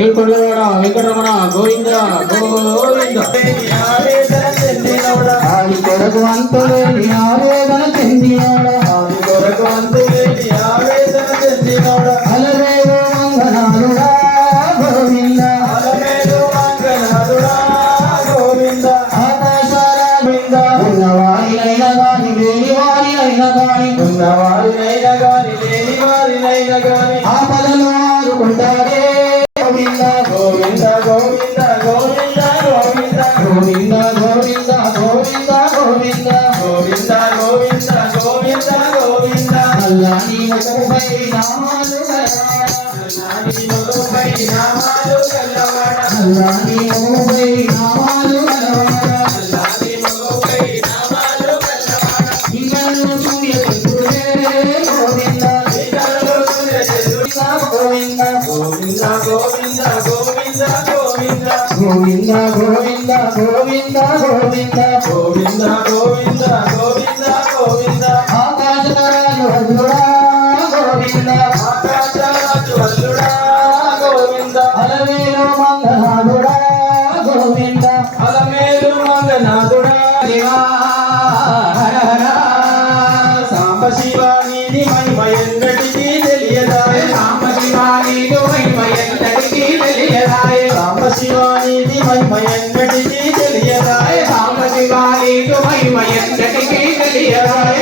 ఏడుకొండలవాడ వెంకటరమణ గోవింద గోవింద ఆది కొరకు అంతులేని ఆవేదన చెందినోడ ఆది కొరకు అంతులేని ఆవేదన చెందినోడ అలవేలు మంగళాలుడా గోవింద అలవేలు మంగళాలుడా గోవింద ఆకాశారావింద ఉన్నవారినైనా గాని లేని వారినైనా గాని ఉన్నవారినైనా గాని లేని వారినైనా గాని ఆపదలు ఆదుకుంటారే గోవింద గోవింద గోవింద గోవింద గోవింద గోవింద గోవింద గోవింద గోవింద గోవింద గోవింద గోవింద అల్లాని ముఖముపై నామాలు గలవాడ అల్లాని ముఖముపై నామాలు గలవాడ అల్లాని ముఖముపై నామాలు గలవాడ అల్లాని ముఖముపై నామాలు గలవాడ ఇంగలో సూర్య చంద్రుడే గోవింద ఇంగలో సూర్య చంద్రుడే గోవింద గోవింద గోవింద గోవింద గోవింద గోవింద గోవింద గోవింద గోవింద గోవింద గోవింద గోవింద గోవింద ఆకాశరాజు అల్లుడా గోవింద ఆకాశరాజు అల్లుడా గోవింద అలమేలు మంగనాథుడా గోవింద అలమేలు మంగనాథుడా దేవా హర హర సాంబ శివ నీది మహిమ ఎందటికీ తెలియదాయ సాంబ శివ నీది మహిమ ఎందటికీ తెలియదాయ సాంబ శివ నీది మహిమ ఎందటికీ తెలియదాయ సాంబ శివ నీది మహిమ ఎందటికీ తెలియదాయ